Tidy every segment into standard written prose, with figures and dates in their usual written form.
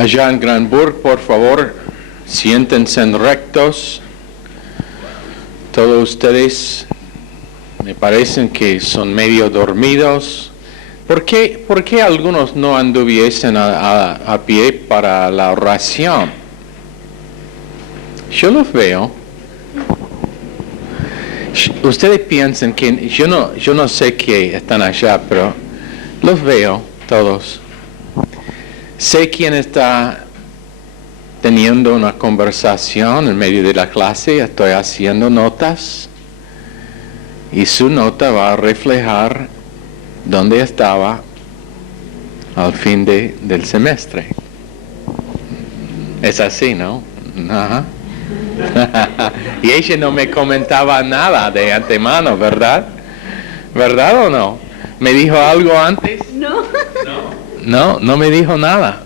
Allá en Granburg, por favor, siéntense rectos. Todos ustedes me parecen que son medio dormidos. ¿Por qué algunos no anduviesen a pie para la oración? Yo los veo. Ustedes piensan que yo no sé que están allá, pero los veo todos. Sé quién está teniendo una conversación en medio de la clase, estoy haciendo notas y su nota va a reflejar dónde estaba al fin del semestre. Es así, ¿no? Ajá. Y ella no me comentaba nada de antemano, ¿verdad? ¿Verdad o no? ¿Me dijo algo antes? No me dijo nada.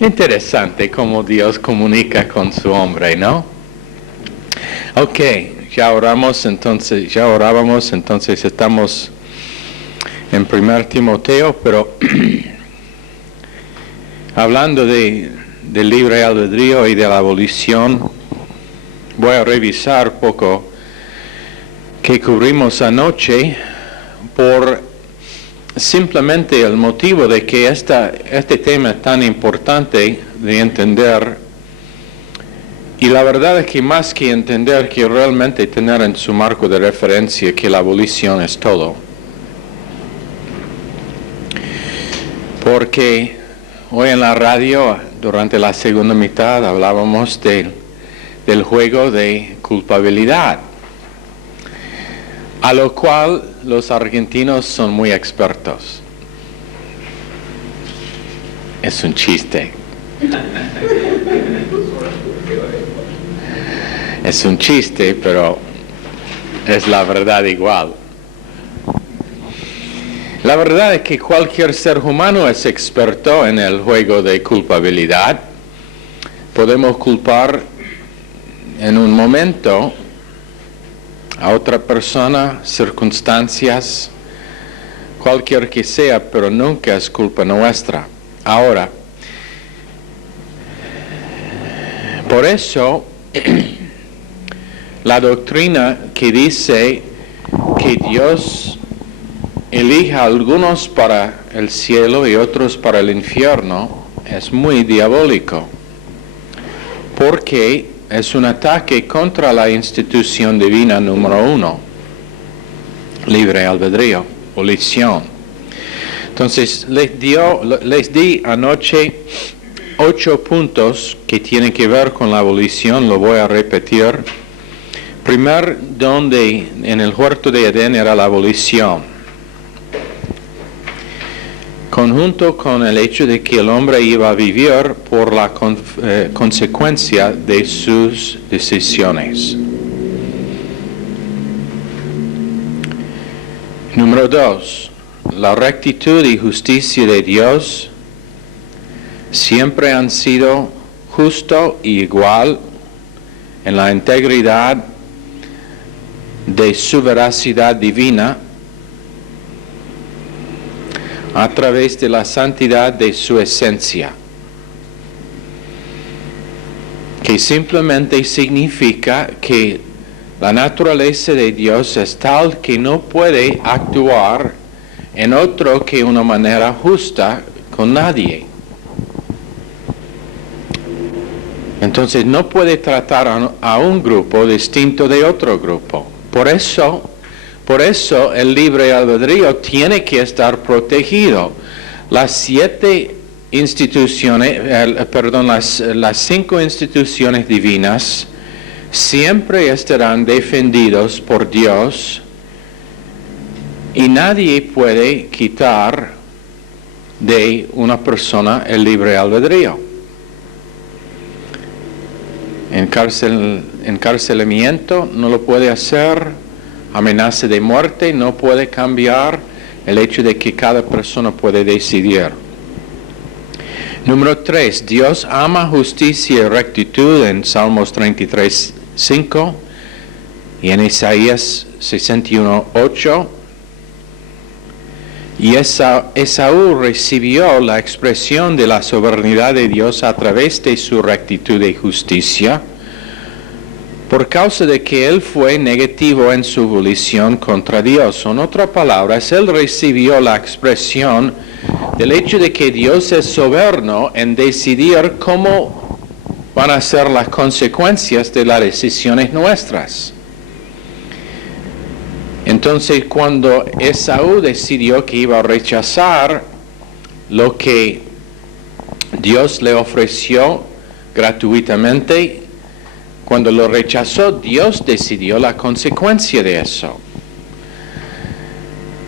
Interesante cómo Dios comunica con su hombre, ¿no? Ok, ya orábamos, entonces estamos en 1 Timoteo, pero hablando del libre albedrío y de la abolición, voy a revisar poco que cubrimos anoche por simplemente el motivo de que este tema es tan importante de entender, y la verdad es que más que entender, que realmente tener en su marco de referencia que la abolición es todo. Porque hoy en la radio, durante la segunda mitad, hablábamos del juego de culpabilidad, a lo cual los argentinos son muy expertos. Es un chiste. Es un chiste, pero es la verdad igual. La verdad es que cualquier ser humano es experto en el juego de culpabilidad. Podemos culpar en un momento a otra persona, circunstancias, cualquier que sea, pero nunca es culpa nuestra. Ahora, por eso, la doctrina que dice que Dios elija a algunos para el cielo y otros para el infierno es muy diabólico, porque es un ataque contra la institución divina número 1, libre albedrío, abolición. Entonces, les di anoche 8 puntos que tienen que ver con la abolición, lo voy a repetir. Primero, donde en el huerto de Edén era la abolición, conjunto con el hecho de que el hombre iba a vivir por la consecuencia de sus decisiones. Número 2, la rectitud y justicia de Dios siempre han sido justo y igual en la integridad de su veracidad divina, a través de la santidad de su esencia, que simplemente significa que la naturaleza de Dios es tal que no puede actuar en otro que una manera justa con nadie. Entonces no puede tratar a un grupo distinto de otro grupo. Por eso el libre albedrío tiene que estar protegido. Las 5 instituciones divinas siempre estarán defendidos por Dios y nadie puede quitar de una persona el libre albedrío. Encarcelamiento no lo puede hacer. Amenaza de muerte no puede cambiar el hecho de que cada persona puede decidir. Número 3, Dios ama justicia y rectitud en Salmos 33:5 y en Isaías 61:8. Y Esaú recibió la expresión de la soberanía de Dios a través de su rectitud y justicia, por causa de que él fue negativo en su volición contra Dios. En otras palabras, él recibió la expresión del hecho de que Dios es soberano en decidir cómo van a ser las consecuencias de las decisiones nuestras. Entonces, cuando Esaú decidió que iba a rechazar lo que Dios le ofreció gratuitamente, cuando lo rechazó, Dios decidió la consecuencia de eso.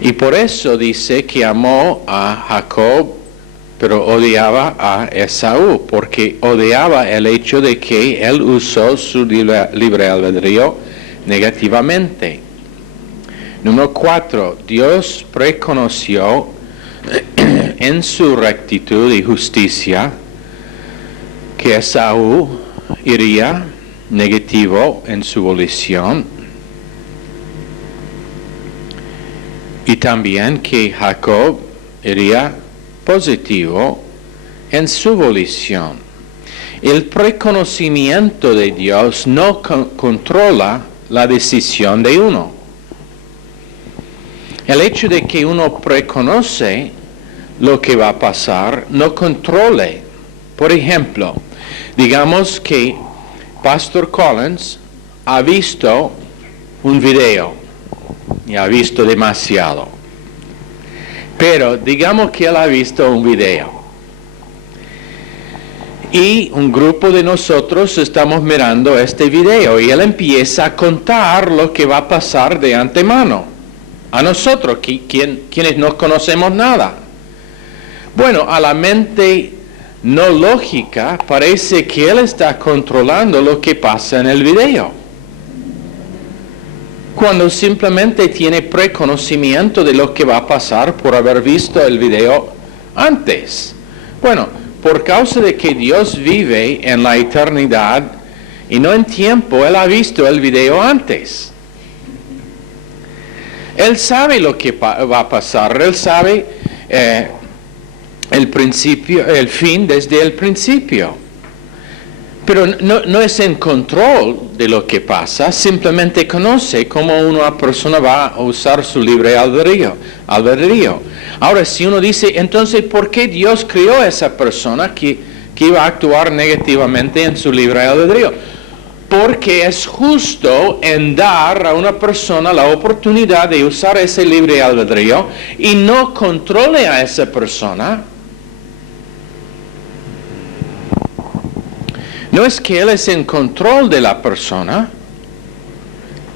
Y por eso dice que amó a Jacob, pero odiaba a Esaú, porque odiaba el hecho de que él usó su libre albedrío negativamente. Número 4, Dios reconoció en su rectitud y justicia que Esaú iría negativo en su volición y también que Jacob iría positivo en su volición. El reconocimiento de Dios no controla la decisión de uno. El hecho de que uno reconoce lo que va a pasar no controle. Por ejemplo, digamos que Pastor Collins ha visto un video y ha visto demasiado. Pero digamos que él ha visto un video. Y un grupo de nosotros estamos mirando este video y él empieza a contar lo que va a pasar de antemano. A nosotros, quienes no conocemos nada. Bueno, a la mente no lógica parece que él está controlando lo que pasa en el video, cuando simplemente tiene preconocimiento de lo que va a pasar por haber visto el video antes. Bueno, por causa de que Dios vive en la eternidad y no en tiempo, él ha visto el video antes. Él sabe lo que va a pasar, él sabe el principio, el fin desde el principio. Pero no es en control de lo que pasa, simplemente conoce cómo una persona va a usar su libre albedrío. Ahora, si uno dice, entonces, ¿por qué Dios creó a esa persona que iba a actuar negativamente en su libre albedrío? Porque es justo en dar a una persona la oportunidad de usar ese libre albedrío y no controle a esa persona. No es que él es en control de la persona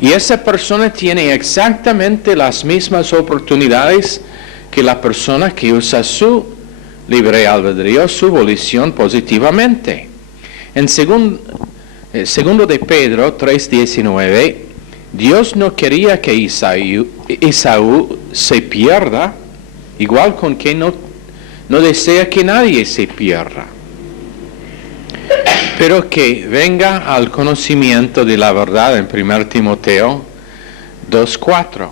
y esa persona tiene exactamente las mismas oportunidades que la persona que usa su libre albedrío, su volición positivamente. En segundo de Pedro 3:19, Dios no quería que Esaú se pierda, igual con que no desea que nadie se pierda, pero que venga al conocimiento de la verdad en 1 Timoteo 2:4.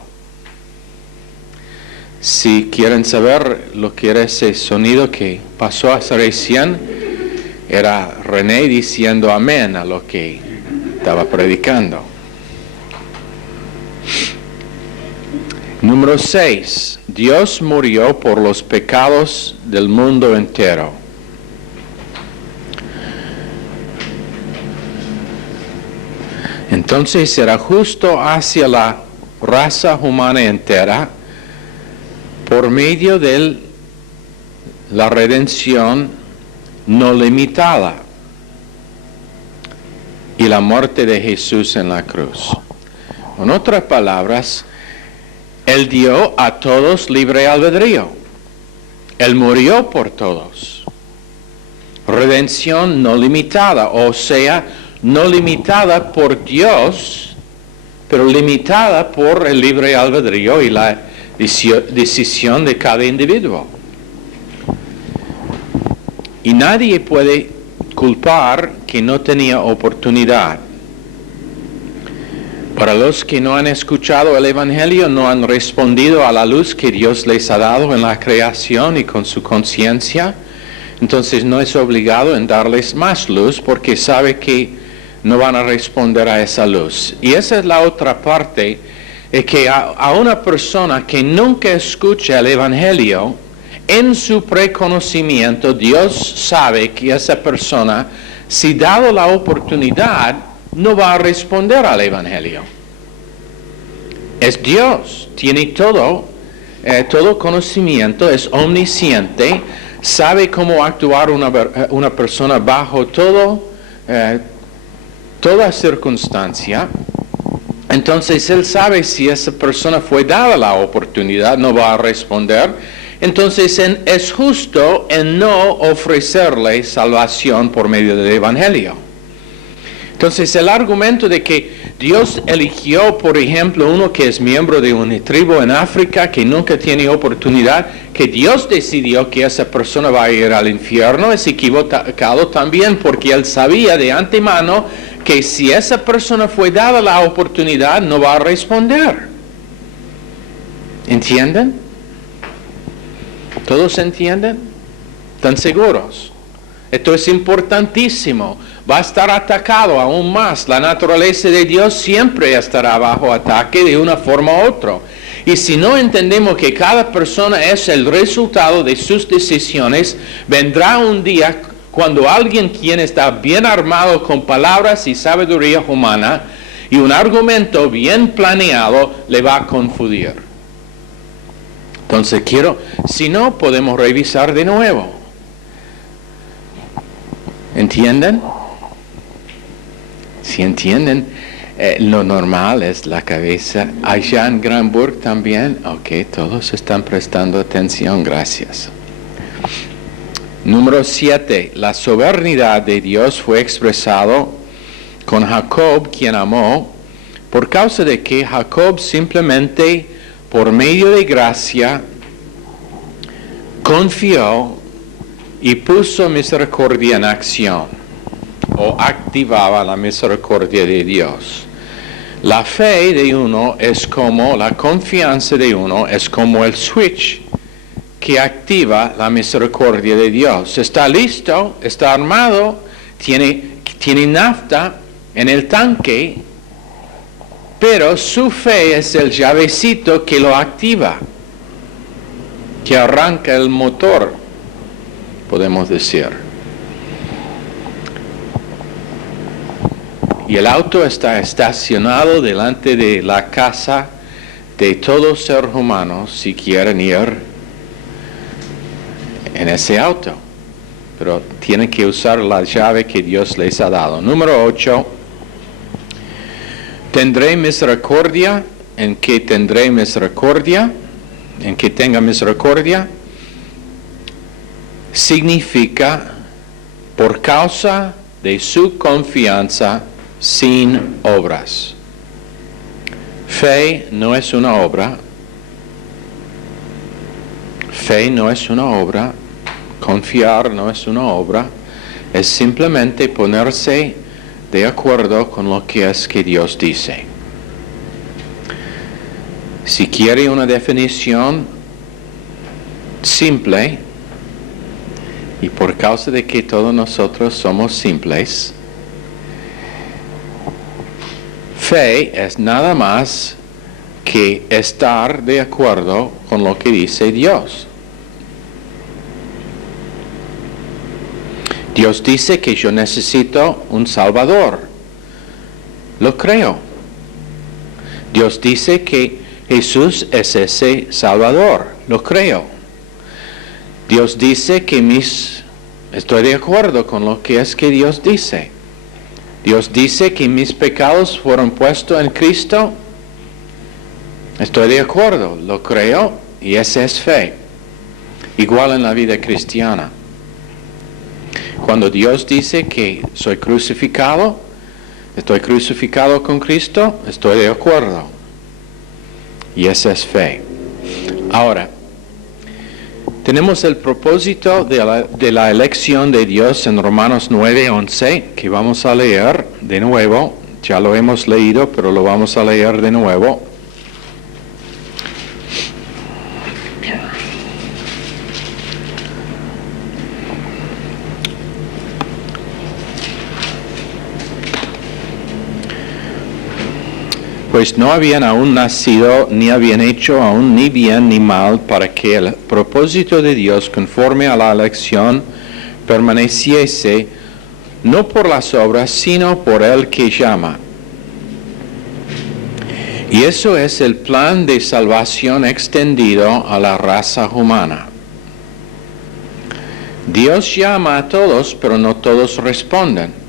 Si quieren saber lo que era ese sonido que pasó hace recién, era René diciendo amén a lo que estaba predicando. Número 6. Dios murió por los pecados del mundo entero. Entonces será justo hacia la raza humana entera por medio de la redención no limitada y la muerte de Jesús en la cruz. En otras palabras, Él dio a todos libre albedrío. Él murió por todos. Redención no limitada, o sea, no limitada por Dios, pero limitada por el libre albedrío y la decisión de cada individuo. Y nadie puede culpar que no tenía oportunidad. Para los que no han escuchado el Evangelio, no han respondido a la luz que Dios les ha dado en la creación y con su conciencia, entonces no es obligado en darles más luz porque sabe que no van a responder a esa luz. Y esa es la otra parte, es que a una persona que nunca escucha el Evangelio, en su preconocimiento Dios sabe que esa persona, si dado la oportunidad, no va a responder al Evangelio. Es Dios, tiene todo conocimiento, es omnisciente, sabe cómo actuar una persona bajo toda circunstancia. Entonces Él sabe si esa persona fue dada la oportunidad, no va a responder. Entonces es justo en no ofrecerle salvación por medio del Evangelio. Entonces el argumento de que Dios eligió, por ejemplo, uno que es miembro de una tribu en África que nunca tiene oportunidad, que Dios decidió que esa persona va a ir al infierno, es equivocado también porque Él sabía de antemano que si esa persona fue dada la oportunidad no va a responder. ¿Entienden? ¿Todos entienden? ¿Están seguros? Esto es importantísimo. Va a estar atacado aún más. La naturaleza de Dios siempre estará bajo ataque de una forma u otra. Y si no entendemos que cada persona es el resultado de sus decisiones, vendrá un día cuando alguien quien está bien armado con palabras y sabiduría humana y un argumento bien planeado le va a confundir. Entonces si no, podemos revisar de nuevo. ¿Entienden? Si entienden, lo normal es la cabeza. Allá en Granburg también. Ok, todos están prestando atención, gracias. Número 7. La soberanía de Dios fue expresado con Jacob, quien amó, por causa de que Jacob simplemente, por medio de gracia, confió y puso misericordia en acción, o activaba la misericordia de Dios. La fe de uno es como, la confianza de uno es como el switch que activa la misericordia de Dios. Está listo, está armado, tiene nafta en el tanque, pero su fe es el llavecito que lo activa, que arranca el motor, podemos decir. Y el auto está estacionado delante de la casa de todos seres humanos si quieren ir en ese auto. Pero tienen que usar la llave que Dios les ha dado. Número 8. Tendré misericordia. ¿En qué tendré misericordia? En que tenga misericordia. Significa por causa de su confianza sin obras. Fe no es una obra. Fe no es una obra. Confiar no es una obra. Es simplemente ponerse de acuerdo con lo que es que Dios dice. Si quiere una definición simple, y por causa de que todos nosotros somos simples, fe es nada más que estar de acuerdo con lo que dice Dios. Dios dice que yo necesito un Salvador. Lo creo. Dios dice que Jesús es ese Salvador. Lo creo. Dios dice que estoy de acuerdo con lo que es que Dios dice. Dios dice que mis pecados fueron puestos en Cristo. Estoy de acuerdo, lo creo y esa es fe. Igual en la vida cristiana. Cuando Dios dice que soy crucificado, estoy crucificado con Cristo, estoy de acuerdo. Y esa es fe. Ahora, tenemos el propósito de la elección de Dios en Romanos 9:11, que vamos a leer de nuevo. Ya lo hemos leído, pero lo vamos a leer de nuevo. Pues no habían aún nacido, ni habían hecho aún ni bien ni mal, para que el propósito de Dios, conforme a la elección, permaneciese, no por las obras, sino por el que llama. Y eso es el plan de salvación extendido a la raza humana. Dios llama a todos, pero no todos responden.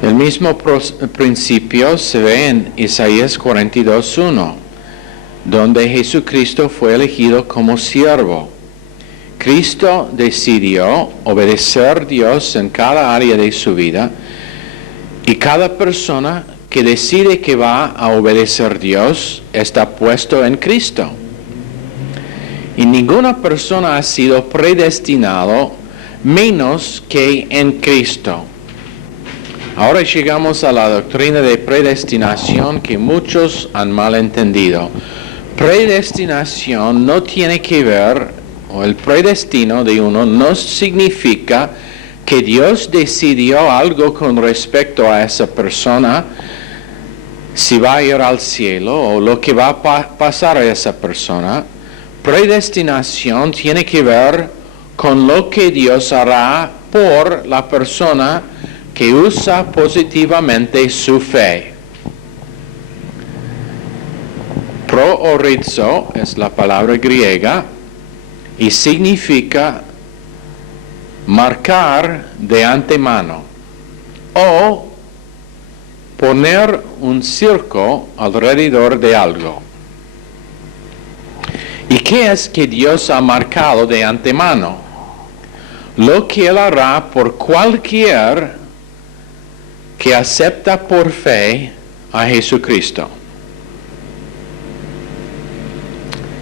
El mismo principio se ve en Isaías 42:1, donde Jesucristo fue elegido como siervo. Cristo decidió obedecer a Dios en cada área de su vida, y cada persona que decide que va a obedecer a Dios está puesto en Cristo. Y ninguna persona ha sido predestinado menos que en Cristo. Ahora llegamos a la doctrina de predestinación que muchos han malentendido. Predestinación no tiene que ver, o el predestino de uno no significa que Dios decidió algo con respecto a esa persona, si va a ir al cielo o lo que va a pasar a esa persona. Predestinación tiene que ver con lo que Dios hará por la persona que usa positivamente su fe. Proorizo es la palabra griega y significa marcar de antemano o poner un circo alrededor de algo. ¿Y qué es que Dios ha marcado de antemano? Lo que Él hará por cualquier que acepta por fe a Jesucristo.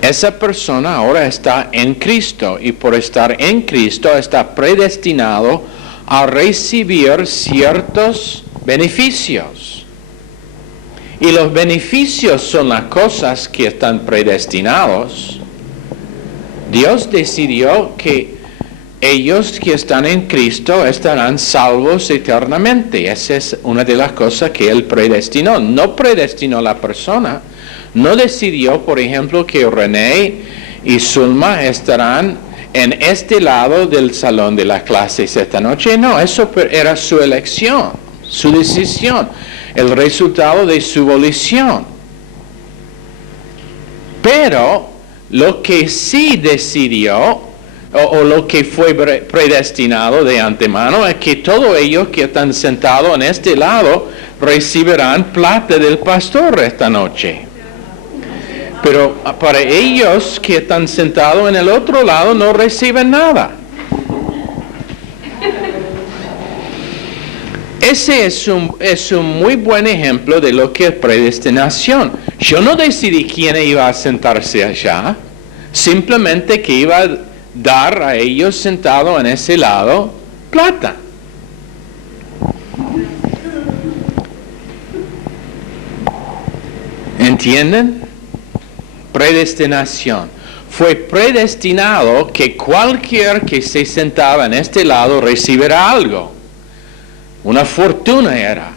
Esa persona ahora está en Cristo y por estar en Cristo está predestinado a recibir ciertos beneficios. Y los beneficios son las cosas que están predestinados. Dios decidió que ellos que están en Cristo estarán salvos eternamente. Esa es una de las cosas que Él predestinó. No predestinó a la persona. No decidió, por ejemplo, que René y Zulma estarán en este lado del salón de las clases esta noche. No, eso era su elección, su decisión, el resultado de su volición. Pero lo que sí decidió, o lo que fue predestinado de antemano, es que todos ellos que están sentados en este lado recibirán plata del pastor esta noche. Pero para ellos que están sentados en el otro lado no reciben nada. Ese es un muy buen ejemplo de lo que es predestinación. Yo no decidí quién iba a sentarse allá, simplemente que iba a dar a ellos sentados en ese lado plata. ¿Entienden? Predestinación. Fue predestinado que cualquier que se sentaba en este lado recibiera algo. Una fortuna era.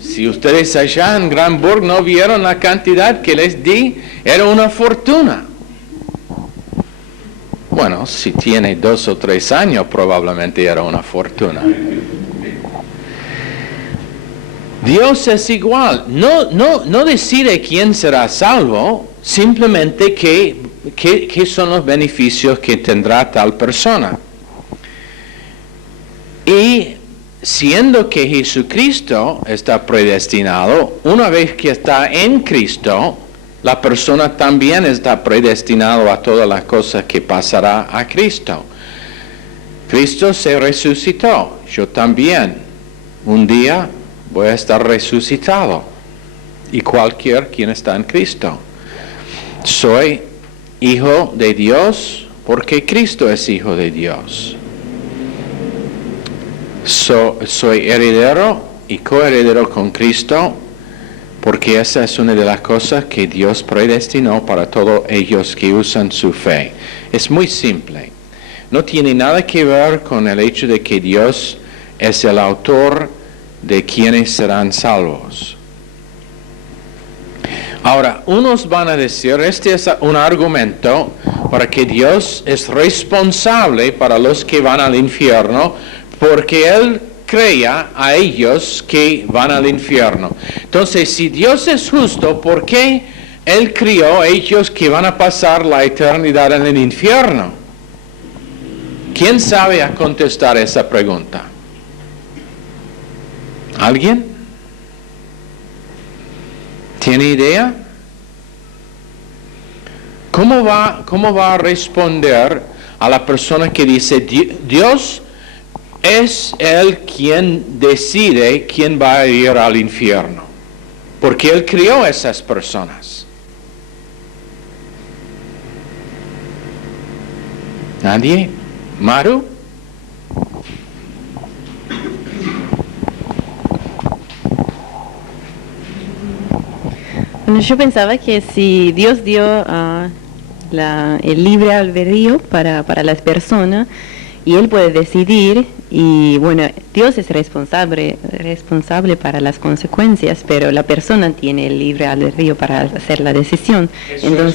Si ustedes allá en Granburg no vieron la cantidad que les di, era una fortuna. Bueno, si tiene 2 o 3 años, probablemente era una fortuna. Dios es igual. No decide quién será salvo, simplemente qué son los beneficios que tendrá tal persona. Y siendo que Jesucristo está predestinado, una vez que está en Cristo, la persona también está predestinado a todas las cosas que pasará a Cristo. Cristo se resucitó, yo también. Un día voy a estar resucitado. Y cualquier quien está en Cristo. Soy hijo de Dios porque Cristo es hijo de Dios. Soy heredero y coheredero con Cristo, porque esa es una de las cosas que Dios predestinó para todos ellos que usan su fe. Es muy simple. No tiene nada que ver con el hecho de que Dios es el autor de quienes serán salvos. Ahora, unos van a decir, este es un argumento para que Dios es responsable para los que van al infierno, porque Él crea a ellos que van al infierno. Entonces, si Dios es justo, ¿por qué Él crió a ellos que van a pasar la eternidad en el infierno? ¿Quién sabe a contestar esa pregunta? ¿Alguien? ¿Tiene idea? ¿Cómo va a responder a la persona que dice, Dios es Él quien decide quién va a ir al infierno? Porque Él crió a esas personas. ¿Nadie? ¿Maru? Bueno, yo pensaba que si Dios dio el libre albedrío para las personas y Él puede decidir, y bueno, Dios es responsable para las consecuencias, pero la persona tiene el libre albedrío para hacer la decisión. Eso es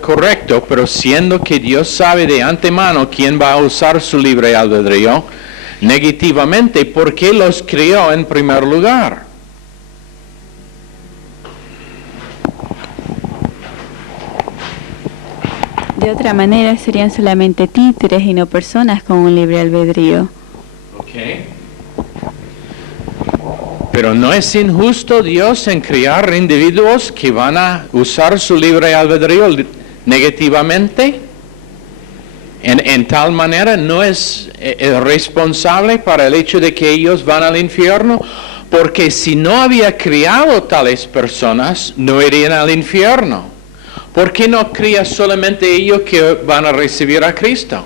correcto, pero siendo que Dios sabe de antemano quién va a usar su libre albedrío negativamente, ¿por qué los crió en primer lugar? De otra manera serían solamente títeres y no personas con un libre albedrío. Okay. Pero ¿no es injusto Dios en crear individuos que van a usar su libre albedrío negativamente? En tal manera no es responsable para el hecho de que ellos van al infierno, porque si no había criado tales personas, no irían al infierno. ¿Por qué no cría solamente ellos que van a recibir a Cristo?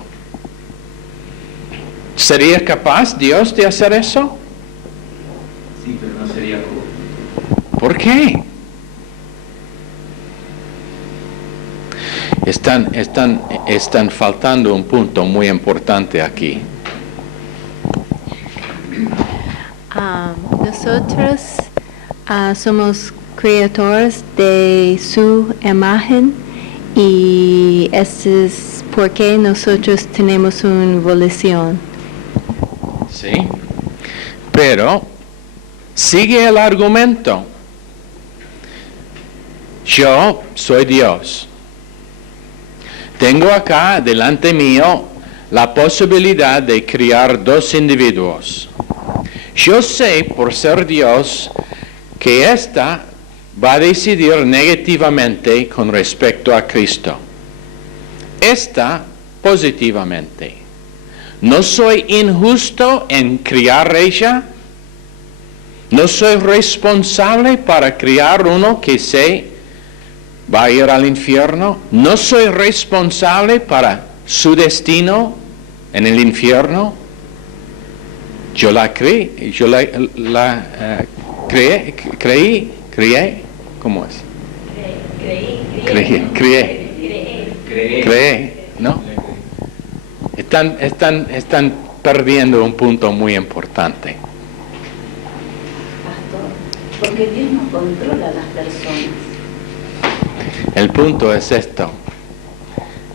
¿Sería capaz Dios de hacer eso? Sí, pero no sería justo. ¿Por qué? Están faltando un punto muy importante aquí. Nosotros somos criaturas de su imagen y eso es porque nosotros tenemos una evolución. Sí, pero sigue el argumento. Yo soy Dios. Tengo acá delante mío la posibilidad de criar dos individuos. Yo sé, por ser Dios, que esta va a decidir negativamente con respecto a Cristo. Esta positivamente. ¿No soy injusto en criar ella? ¿No soy responsable para criar uno que se va a ir al infierno? ¿No soy responsable para su destino en el infierno? Yo la creí, creí, ¿cómo es? Creí, ¿no? Están perdiendo un punto muy importante. Pastor, porque Dios no controla a las personas. El punto es esto.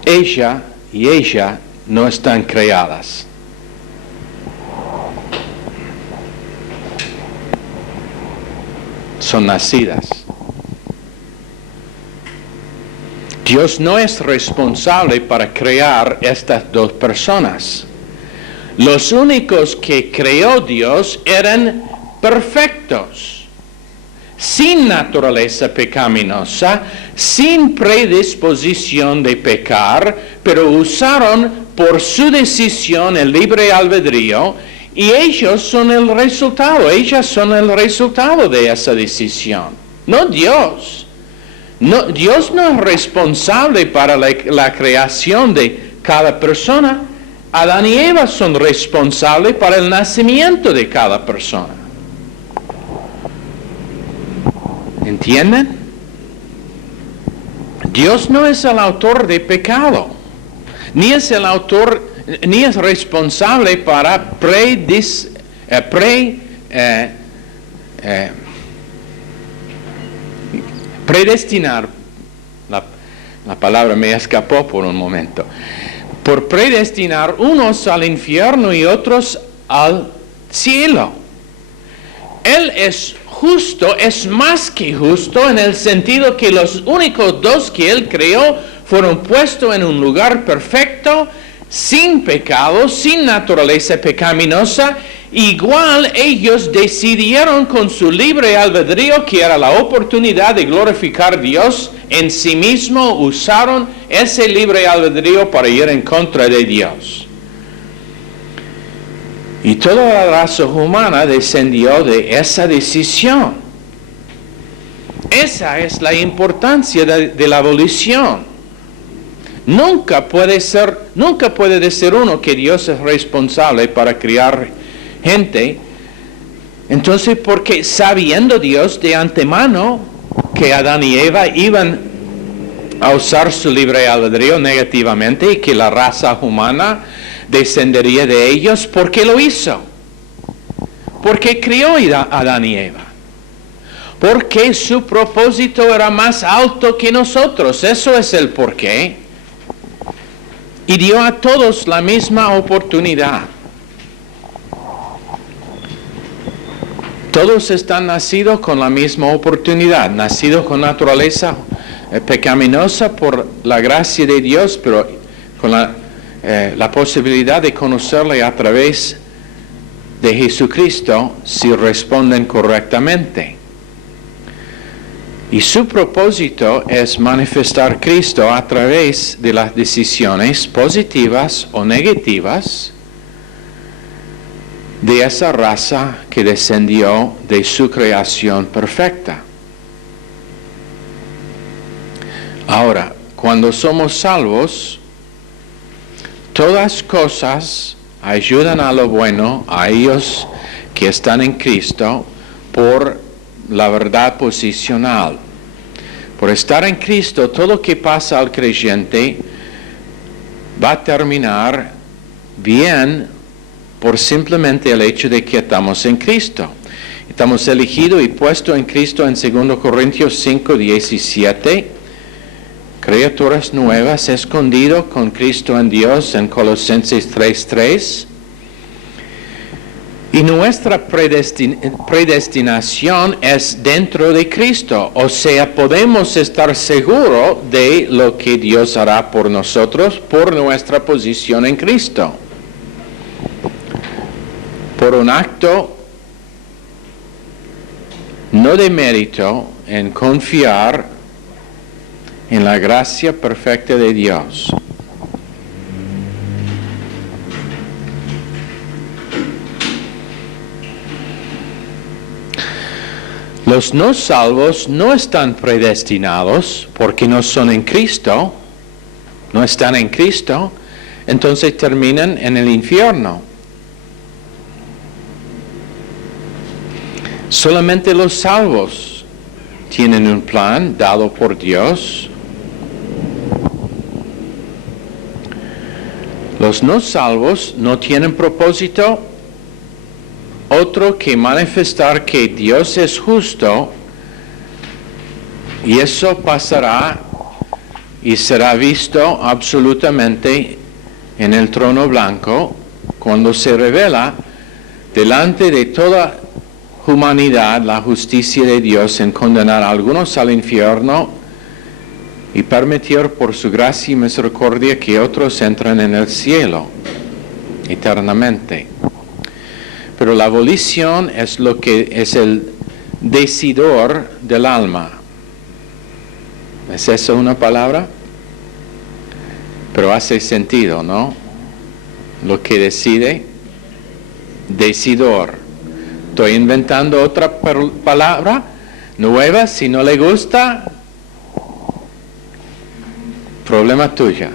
Ella y ella no están creadas. Son nacidas. Dios no es responsable para crear estas dos personas. Los únicos que creó Dios eran perfectos, sin naturaleza pecaminosa, sin predisposición de pecar, pero usaron por su decisión el libre albedrío, y ellos son el resultado, ellas son el resultado de esa decisión, no Dios. No, Dios no es responsable para la creación de cada persona. Adán y Eva son responsables para el nacimiento de cada persona. ¿Entienden? Dios no es el autor de pecado, ni es el autor, ni es responsable para predestinar. La palabra me escapó por un momento. Por predestinar unos al infierno y otros al cielo. Él es justo, es más que justo en el sentido que los únicos dos que Él creó fueron puestos en un lugar perfecto, sin pecado, sin naturaleza pecaminosa. Igual ellos decidieron con su libre albedrío, que era la oportunidad de glorificar a Dios en sí mismo, usaron ese libre albedrío para ir en contra de Dios. Y toda la raza humana descendió de esa decisión. Esa es la importancia de la abolición. Nunca puede decir uno que Dios es responsable para criar gente. Entonces, porque sabiendo Dios de antemano que Adán y Eva iban a usar su libre albedrío negativamente y que la raza humana descendería de ellos, ¿por qué lo hizo? Porque crió a Adán y Eva. Porque su propósito era más alto que nosotros. Eso es el porqué. Y dio a todos la misma oportunidad. Todos están nacidos con la misma oportunidad, nacidos con naturaleza pecaminosa por la gracia de Dios, pero con la posibilidad de conocerle a través de Jesucristo si responden correctamente. Y su propósito es manifestar a Cristo a través de las decisiones positivas o negativas de esa raza que descendió de su creación perfecta. Ahora, cuando somos salvos, todas cosas ayudan a lo bueno, a ellos que están en Cristo, por la verdad posicional. Por estar en Cristo, todo lo que pasa al creyente va a terminar bien por simplemente el hecho de que estamos en Cristo. Estamos elegidos y puestos en Cristo en 2 Corintios 5, 17. Criaturas nuevas, escondido con Cristo en Dios en Colosenses 3, 3. Y nuestra predestinación es dentro de Cristo. O sea, podemos estar seguros de lo que Dios hará por nosotros por nuestra posición en Cristo. Por un acto no de mérito en confiar en la gracia perfecta de Dios. Los no salvos no están predestinados porque no son en Cristo, no están en Cristo, entonces terminan en el infierno. Solamente los salvos tienen un plan dado por Dios. Los no salvos no tienen propósito otro que manifestar que Dios es justo, y eso pasará y será visto absolutamente en el trono blanco cuando se revela delante de toda humanidad la justicia de Dios en condenar a algunos al infierno y permitir por su gracia y misericordia que otros entren en el cielo eternamente. Pero la abolición es lo que es el decidor del alma. ¿Es eso una palabra? Pero hace sentido, ¿no? Lo que decide, decidor. Estoy inventando otra palabra nueva. Si no le gusta, problema tuyo.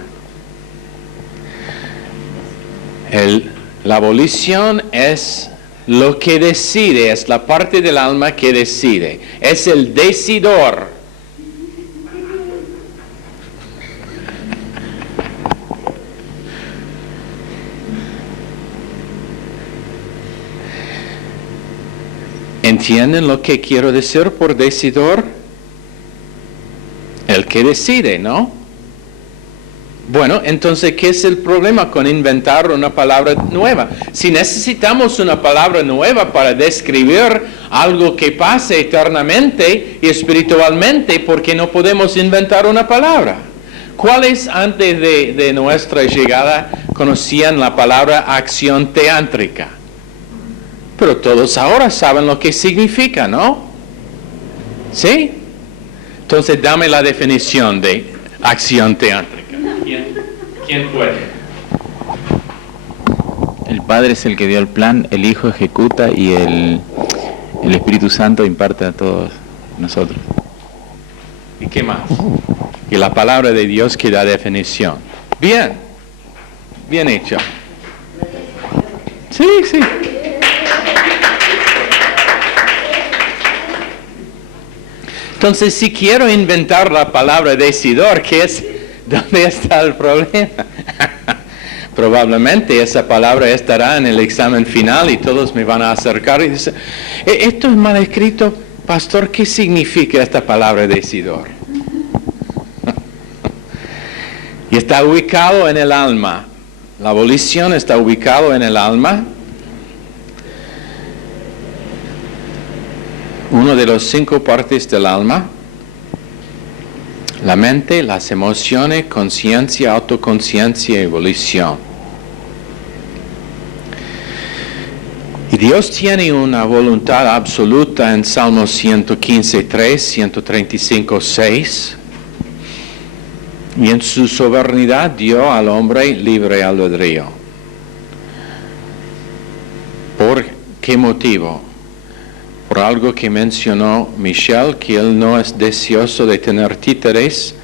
La volición es lo que decide, es la parte del alma que decide, es el decidor. ¿Entienden lo que quiero decir por decidor? El que decide, ¿no? Bueno, entonces, ¿qué es el problema con inventar una palabra nueva? Si necesitamos una palabra nueva para describir algo que pase eternamente y espiritualmente, ¿por qué no podemos inventar una palabra? ¿Cuáles antes de nuestra llegada conocían la palabra acción teántrica? Pero todos ahora saben lo que significa, ¿no? ¿Sí? Entonces, dame la definición de acción teántrica. ¿Quién puede? El Padre es el que dio el plan, el Hijo ejecuta y el Espíritu Santo imparte a todos nosotros. ¿Y qué más? Y la palabra de Dios que da definición. Bien. Bien hecho. Sí, sí. Entonces, si quiero inventar la palabra decidor, ¿qué es? ¿Dónde está el problema? Probablemente esa palabra estará en el examen final y todos me van a acercar y decir, esto es mal escrito, pastor, ¿qué significa esta palabra decidor? Y está ubicado en el alma. La volición está ubicado en el alma. Uno de los 5 partes del alma. La mente, las emociones, conciencia, autoconciencia y volición. Y Dios tiene una voluntad absoluta en Salmos 115:3, 135:6. Y en su soberanía dio al hombre libre albedrío. ¿Por qué motivo? Por algo que mencionó Michelle, que él no es deseoso de tener títeres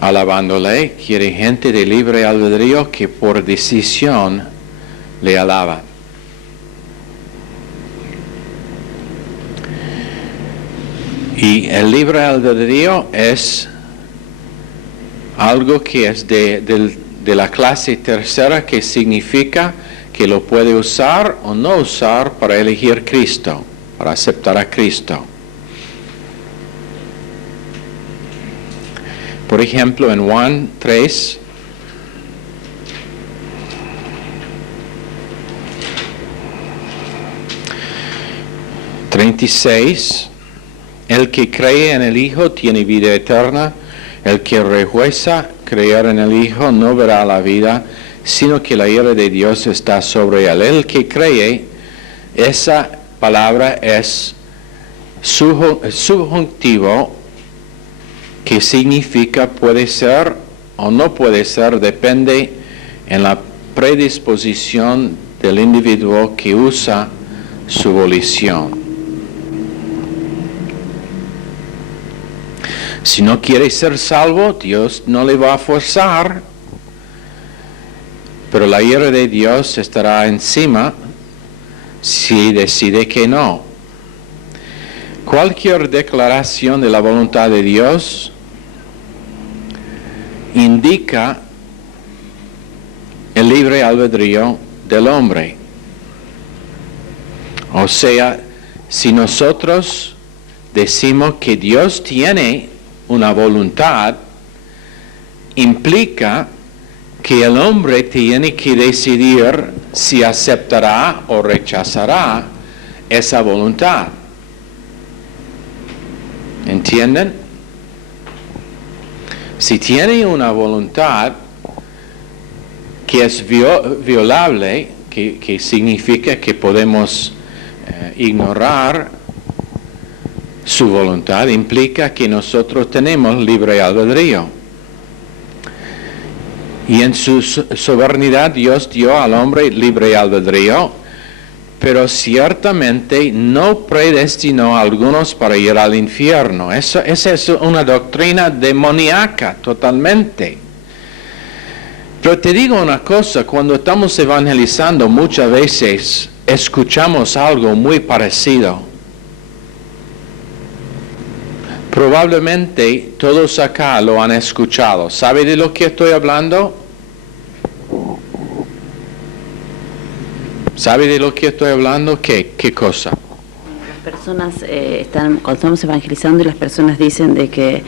alabándole, quiere gente de libre albedrío que por decisión le alaban. Y el libre albedrío es algo que es de la clase tercera, que significa que lo puede usar o no usar para elegir Cristo, para aceptar a Cristo. Por ejemplo, en Juan 3, (36) el que cree en el Hijo tiene vida eterna, el que rehúsa creer en el Hijo no verá la vida, sino que la ira de Dios está sobre él. El que cree, esa palabra es subjuntivo, que significa puede ser o no puede ser, depende en la predisposición del individuo que usa su volición. Si no quiere ser salvo, Dios no le va a forzar, pero la ira de Dios estará encima si decide que no. Cualquier declaración de la voluntad de Dios indica el libre albedrío del hombre. O sea, si nosotros decimos que Dios tiene una voluntad, implica que el hombre tiene que decidir si aceptará o rechazará esa voluntad. ¿Entienden? Si tiene una voluntad que es violable, que significa que podemos ignorar su voluntad, implica que nosotros tenemos libre albedrío. Y en su soberanía Dios dio al hombre libre albedrío, pero ciertamente no predestinó a algunos para ir al infierno. Esa es una doctrina demoníaca totalmente. Pero te digo una cosa, cuando estamos evangelizando muchas veces escuchamos algo muy parecido. Probablemente todos acá lo han escuchado. ¿Sabe de lo que estoy hablando? ¿Sabe de lo que estoy hablando? ¿Qué cosa? Las personas cuando estamos evangelizando y las personas dicen de que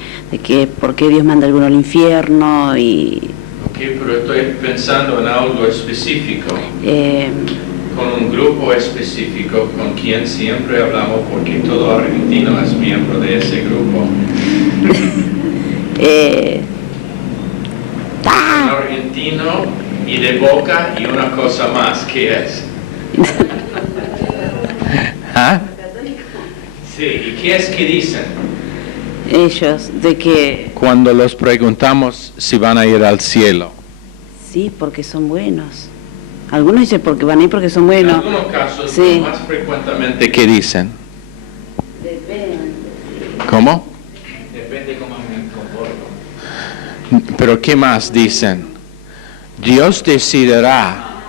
por qué Dios manda a alguno al infierno y... Ok, pero estoy pensando en algo específico. Con un grupo específico con quien siempre hablamos porque todo argentino es miembro de ese grupo. Un argentino y de Boca y una cosa más, ¿qué es? ¿Ah? Sí, ¿y qué es que dicen? Ellos, de que... Cuando los preguntamos si van a ir al cielo. Sí, porque son buenos. Algunos dicen porque van a ir porque son buenos. En algunos casos, sí. Más frecuentemente, ¿qué dicen? Depende. ¿Cómo? Depende cómo me comporto. Pero ¿qué más dicen? Dios decidirá,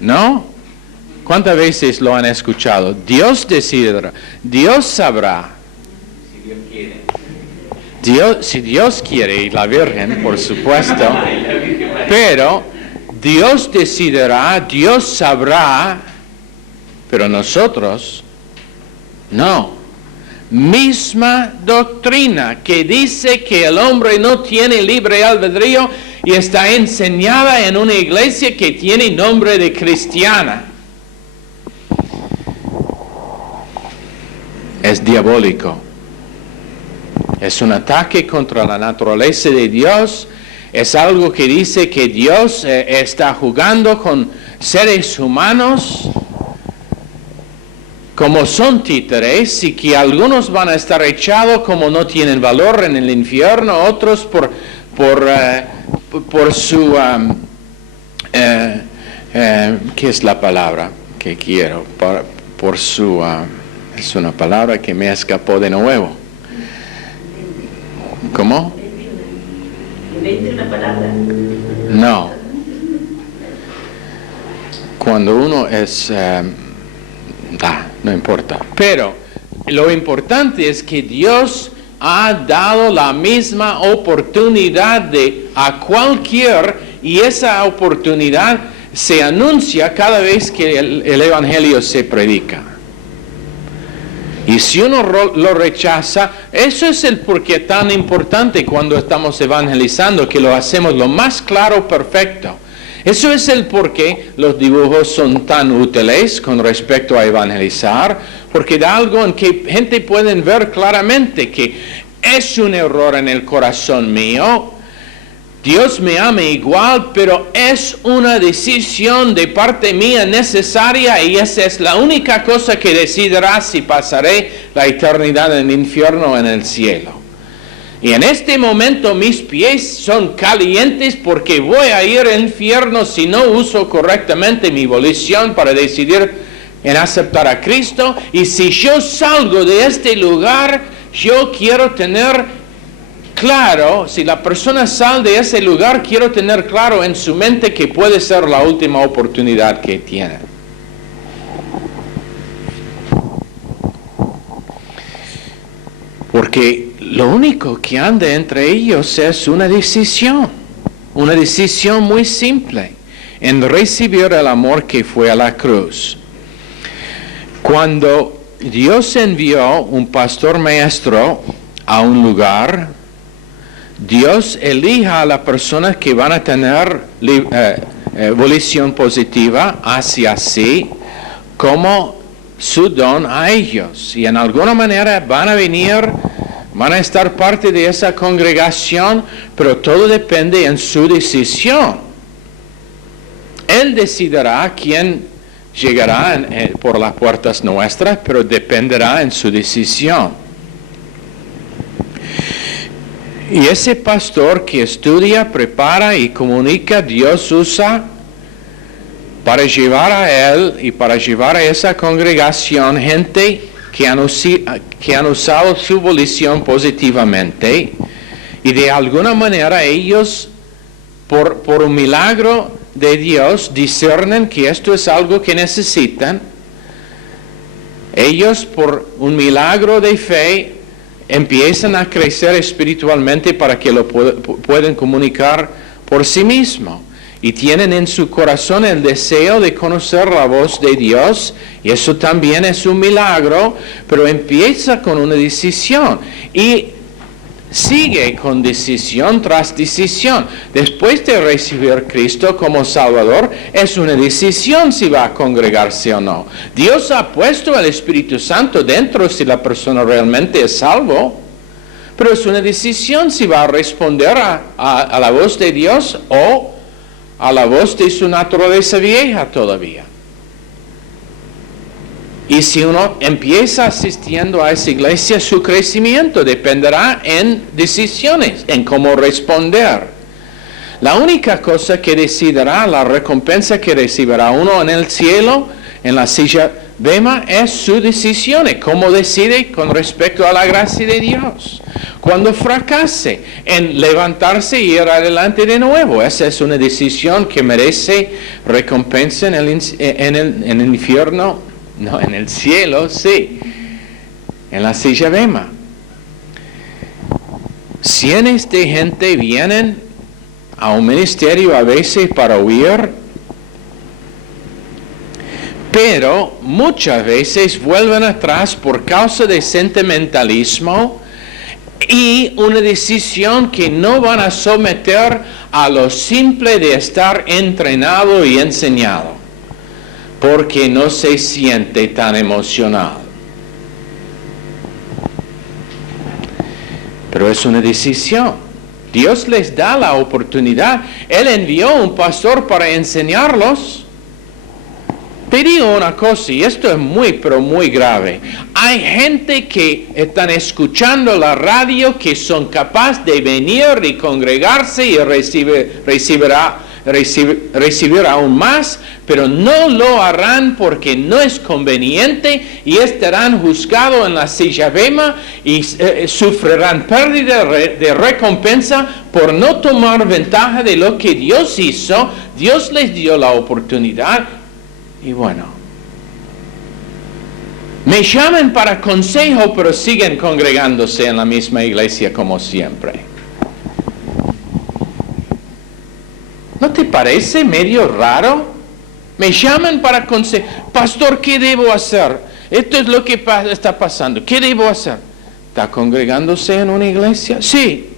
¿no? ¿Cuántas veces lo han escuchado? Dios decidirá, Dios sabrá. Si Dios quiere. Si Dios quiere, y la Virgen, por supuesto, pero Dios decidirá, Dios sabrá, pero nosotros no. Misma doctrina que dice que el hombre no tiene libre albedrío y está enseñada en una iglesia que tiene nombre de cristiana. Es diabólico. Es un ataque contra la naturaleza de Dios. Es algo que dice que Dios está jugando con seres humanos como son títeres y que algunos van a estar echados como no tienen valor en el infierno, otros por su... ¿qué es la palabra que quiero? Por su... es una palabra que me escapó de nuevo. ¿Cómo? ¿Invente una palabra? No. Cuando uno es... no importa. Pero lo importante es que Dios ha dado la misma oportunidad a cualquier, y esa oportunidad se anuncia cada vez que el Evangelio se predica. Y si uno lo rechaza, eso es el porqué tan importante cuando estamos evangelizando, que lo hacemos lo más claro, perfecto. Eso es el porqué los dibujos son tan útiles con respecto a evangelizar, porque da algo en que gente puede ver claramente que es un error en el corazón mío. Dios me ama igual, pero es una decisión de parte mía necesaria y esa es la única cosa que decidirá si pasaré la eternidad en el infierno o en el cielo. Y en este momento mis pies son calientes porque voy a ir al infierno si no uso correctamente mi volición para decidir en aceptar a Cristo. Y si yo salgo de este lugar, yo quiero tener claro, si la persona sale de ese lugar, quiero tener claro en su mente que puede ser la última oportunidad que tiene. Porque lo único que anda entre ellos es una decisión muy simple, en recibir el amor que fue a la cruz. Cuando Dios envió un pastor maestro a un lugar, Dios elija a las personas que van a tener volición positiva hacia sí como su don a ellos. Y en alguna manera van a venir, van a estar parte de esa congregación, pero todo depende en su decisión. Él decidirá quién llegará por las puertas nuestras, pero dependerá en su decisión. Y ese pastor que estudia, prepara y comunica, Dios usa para llevar a él y para llevar a esa congregación gente que han usado su volición positivamente y de alguna manera ellos por un milagro de Dios, discernen que esto es algo que necesitan. Ellos, por un milagro de fe, empiezan a crecer espiritualmente para que lo puedan comunicar por sí mismos. Y tienen en su corazón el deseo de conocer la voz de Dios, y eso también es un milagro, pero empieza con una decisión y sigue con decisión tras decisión. Después de recibir a Cristo como Salvador, es una decisión si va a congregarse o no. Dios ha puesto el Espíritu Santo dentro si la persona realmente es salvo, pero es una decisión si va a responder a la voz de Dios o a la voz de su naturaleza vieja todavía. Y si uno empieza asistiendo a esa iglesia, su crecimiento dependerá en decisiones, en cómo responder. La única cosa que decidirá la recompensa que recibirá uno en el cielo, en la silla bema, es su decisión, cómo decide con respecto a la gracia de Dios. Cuando fracase en levantarse y ir adelante de nuevo, esa es una decisión que merece recompensa en el infierno, no, en el cielo, sí, en la silla bema. Cientos de gente vienen a un ministerio a veces para oír, pero muchas veces vuelven atrás por causa de sentimentalismo y una decisión que no van a someter a lo simple de estar entrenado y enseñado, porque no se siente tan emocionado. Pero es una decisión. Dios les da la oportunidad. Él envió un pastor para enseñarlos. Te digo una cosa, y esto es muy, pero muy grave. Hay gente que están escuchando la radio que son capaces de venir y congregarse y recibir aún más, pero no lo harán porque no es conveniente y estarán juzgados en la silla bema y sufrirán pérdida de recompensa por no tomar ventaja de lo que Dios hizo. Dios les dio la oportunidad. Y bueno, me llaman para consejo, pero siguen congregándose en la misma iglesia como siempre. ¿No te parece medio raro? Me llaman para consejo. Pastor, ¿qué debo hacer? Esto es lo que está pasando. ¿Qué debo hacer? ¿Está congregándose en una iglesia? Sí.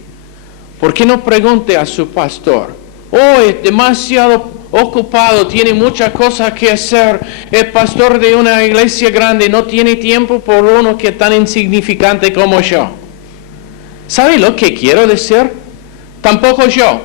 ¿Por qué no pregunte a su pastor? Oh, es demasiado ocupado, tiene muchas cosas que hacer, es pastor de una iglesia grande, no tiene tiempo por uno que es tan insignificante como yo. ¿Sabe lo que quiero decir? Tampoco yo.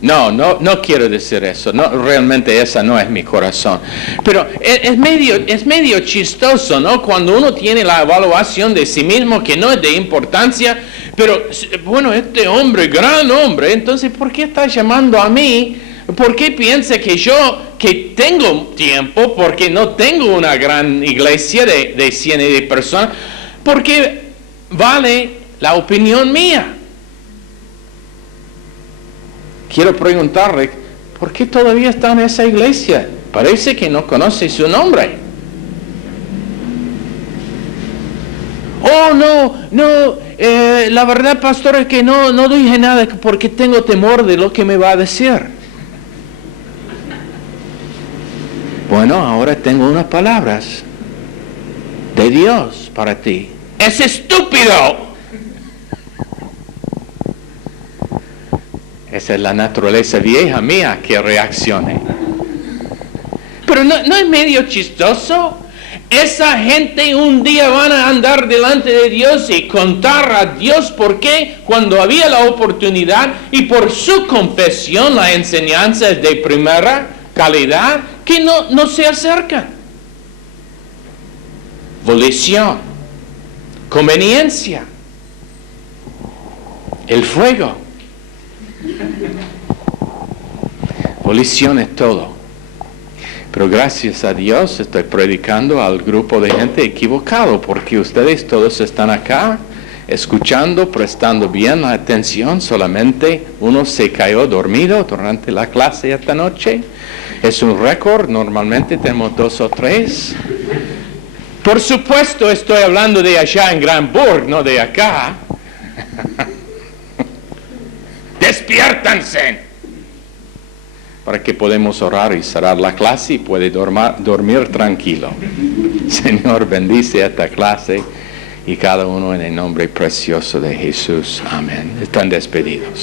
No quiero decir eso. No, realmente esa no es mi corazón. Pero es medio chistoso, ¿no? Cuando uno tiene la evaluación de sí mismo que no es de importancia, pero bueno, este hombre, gran hombre, entonces ¿por qué está llamando a mí? ¿Por qué piensa que yo, que tengo tiempo, porque no tengo una gran iglesia de cientos de personas, porque vale la opinión mía? Quiero preguntarle, ¿por qué todavía está en esa iglesia? Parece que no conoce su nombre. Oh, no, la verdad, pastor, es que no dije nada porque tengo temor de lo que me va a decir. Bueno, ahora tengo unas palabras de Dios para ti. ¡Es estúpido! Esa es la naturaleza vieja mía que reaccione. Pero no es medio chistoso. Esa gente un día van a andar delante de Dios y contar a Dios por qué cuando había la oportunidad y por su confesión la enseñanza es de primera calidad, que no se acercan. Volición, conveniencia, el fuego. Volición es todo. Pero gracias a Dios estoy predicando al grupo de gente equivocado, porque ustedes todos están acá escuchando, prestando bien la atención. Solamente uno se cayó dormido durante la clase esta noche. Es un récord, normalmente tenemos 2 o 3. Por supuesto estoy hablando de allá en Granburg, no de acá. ¡Despiértanse! Para que podamos orar y cerrar la clase y puede dormir tranquilo. Señor, bendice esta clase y cada uno en el nombre precioso de Jesús. Amén. Están despedidos.